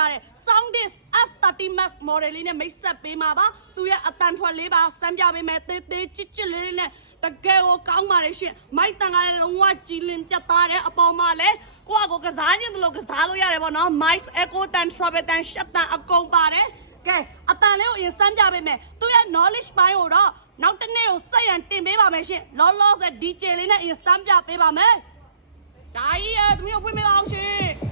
ထားတဲ့ Soundis F30 Max model လေးနဲ့မိတ်ဆက်ပေးမှာပါသူရဲ့အတန်ထွက်လေးပါစမ်းပြပေးမယ်သေးသေးချစ်ချစ်လေးနဲ့တကယ်ကိုကောင်းပါတယ်ရှင်မိုက်တန်ကလည်းလုံးဝကြည်လင်ပြတ်သားတဲ့အပေါ်မှာလည်းကိုယ့်အကိုကစားခြင်းတို့လို့ကစားလို့ရတယ်ပေါ့နော် Mic Echo တန် Travel တန် Shut တန်အကုန်ပါတယ်ကဲအတန်လေးကိုအရင်စမ်းပြပေးမယ်သူရဲ့ knowledge ပိုင်းကိုတော့နောက်တစ်နေ့ကိုစက်ရန်တင်ပေးပါမယ်ရှင်လောလောဆယ် DJ လေးနဲ့အရင်စမ်းပြပေးပါမယ်ဒါကြီးရဲ့သမီးကိုဖွင့်ပေးပါအောင်ရှင်